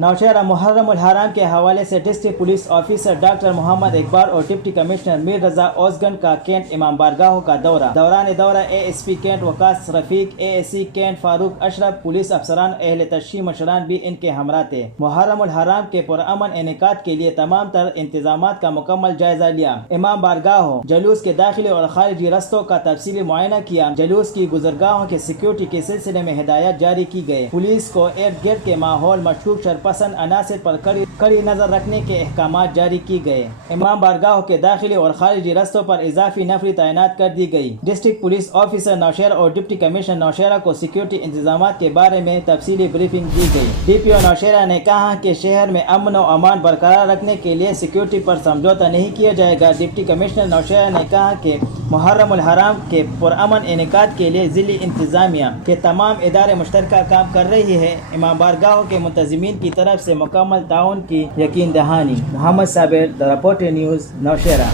नौशहरा मुहर्रम उल हराम के हवाले से district police officer doctor Mohammad Iqbal और डिप्टी कमिश्नर मीर रजा ओसगन का कैंट इमाम बारगाहों का दौरान दौरा ASP cantt Waqas Rafiq, ASC cantt Farooq Ashraf, police अफसरान अहले तशरीह मशरान भी इनके हमरा थे। मुहर्रम उल हराम के पुरअमन इनेकाद के लिए तमाम तर इंतजामात का मुकम्मल जायजा लिया। इमाम बारगाहों जुलूस के दाखिली और खारिजी रस्तों का तफसीली मुआयना किया। जुलूस की गुजरगाहों के सिक्योरिटी के सिलसिले में हिदायत जारी की गई। पुलिस को इर्द गिर्द के माहौल मशकूक शरपसंद अनासिर पर कड़ी नजर रखने के अहकामात जारी की गए। इमाम बारगाहों के दाखिली और खारिजी रस्तों पर इजाफी नफरी तैनात कर दी गई। डिस्ट्रिक्ट पुलिस ऑफिसर नौशहरा और डिप्टी कमिश्नर नौशहरा को सिक्योरिटी इंतजामात के बारे में तफसीली ब्रीफिंग दी गई। DPO नौशहरा ने कहा कि शहर में अमन और अमान बरकरार रखने के लिए सिक्योरिटी पर समझौता नहीं किया जाएगा। डिप्टी कमिश्नर नौशहरा ने कहा कि मुहर्रम उल हराम के पुरअमन इनेकाद के लिए ज़िली इंतजामिया के तमाम इदारे मुश्तरका काम कर रही है। इमाम बारगाहों के मुंतज़िमीन की तरफ से मुकम्मल ताउन की यकीन दहानी। Mohammad Sabir, the reporter news, Nowshera.